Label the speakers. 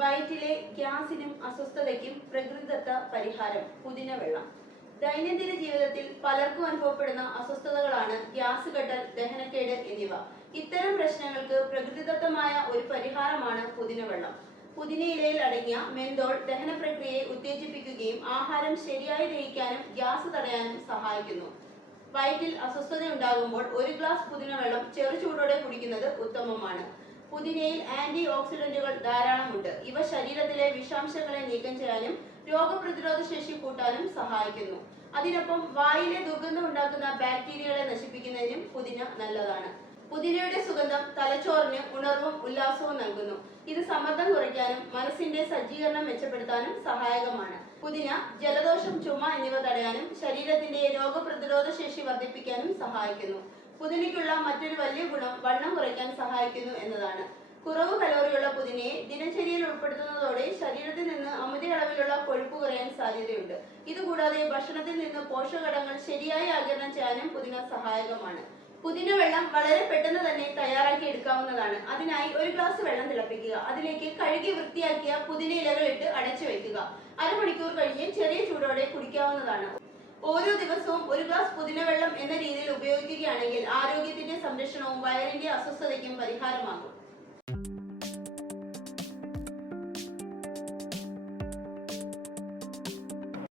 Speaker 1: വയറ്റിലെ ഗ്യാസിനും അസ്വസ്ഥതയ്ക്കും പ്രകൃതിദത്ത പരിഹാരം പുതിന വെള്ളം. ദൈനംദിന ജീവിതത്തിൽ പലർക്കും അനുഭവപ്പെടുന്ന അസ്വസ്ഥതകളാണ് ഗ്യാസ് കെട്ടൽ ദഹനക്കേട് എന്നിവ. ഇത്തരം പ്രശ്നങ്ങൾക്ക് പ്രകൃതിദത്തമായ ഒരു പരിഹാരമാണ് പുതിന വെള്ളം. പുതിനയിലയിൽ അടങ്ങിയ മെന്തോൾ ദഹന പ്രക്രിയയെ ഉത്തേജിപ്പിക്കുകയും ആഹാരം ശരിയായി ദഹിക്കാനും ഗ്യാസ് തടയാനും സഹായിക്കുന്നു. വയറ്റിൽ അസ്വസ്ഥത ഉണ്ടാകുമ്പോൾ ഒരു ഗ്ലാസ് പുതിന വെള്ളം ചെറു ചൂടോടെ കുടിക്കുന്നത് ഉത്തമമാണ്. പുതിനയിൽ ആന്റി ഓക്സിഡന്റുകൾ ധാരാളമുണ്ട്. ഇവ ശരീരത്തിലെ വിഷാംശങ്ങളെ നീക്കം ചെയ്യാനും രോഗപ്രതിരോധ ശേഷി കൂട്ടാനും സഹായിക്കുന്നു. അതിനൊപ്പം വായിലെ ദുർഗന്ധം ഉണ്ടാക്കുന്ന ബാക്ടീരിയകളെ നശിപ്പിക്കുന്നതിനും പുതിന നല്ലതാണ്. പുതിനയുടെ സുഗന്ധം തലച്ചോറിന് ഉണർവും ഉല്ലാസവും നൽകുന്നു. ഇത് സമ്മർദ്ദം കുറയ്ക്കാനും മനസ്സിന്റെ സജ്ജീകരണം മെച്ചപ്പെടുത്താനും സഹായകമാണ്. പുതിന ജലദോഷം ചുമ എന്നിവ തടയാനും ശരീരത്തിന്റെ രോഗപ്രതിരോധ ശേഷി വർദ്ധിപ്പിക്കാനും സഹായിക്കുന്നു. പുതിനയ്ക്കുള്ള മറ്റൊരു വലിയ ഗുണം വണ്ണം കുറയ്ക്കാൻ സഹായിക്കുന്നു എന്നതാണ്. കുറവ് കലോറിയുള്ള പുതിനയെ ദിനചര്യയിൽ ഉൾപ്പെടുത്തുന്നതോടെ ശരീരത്തിൽ നിന്ന് അമിത അളവിലുള്ള കൊഴുപ്പ് കുറയാൻ സാധ്യതയുണ്ട്. ഇതുകൂടാതെ ഭക്ഷണത്തിൽ നിന്ന് പോഷകഘടകങ്ങൾ ശരിയായി ആഗിരണം ചെയ്യാനും പുതിന സഹായകമാണ്. പുതിന വെള്ളം വളരെ പെട്ടെന്ന് തന്നെ തയ്യാറാക്കി എടുക്കാവുന്നതാണ്. അതിനായി ഒരു ഗ്ലാസ് വെള്ളം തിളപ്പിക്കുക. അതിലേക്ക് കഴുകി വൃത്തിയാക്കിയ പുതിന ഇലകൾ ഇട്ട് അടച്ചു വെക്കുക അരമണിക്കൂർ കഴിഞ്ഞ് ചെറിയ ചൂടോടെ കുടിക്കാവുന്നതാണ്. ഓരോ ദിവസവും ഒരു ഗ്ലാസ് പുതിന വെള്ളം എന്ന രീതിയിൽ ഉപയോഗിക്കുകയാണെങ്കിൽ ആരോഗ്യത്തിന്റെ സംരക്ഷണവും വയറിന്റെ അസ്വസ്ഥതയ്ക്കും പരിഹാരമാകും.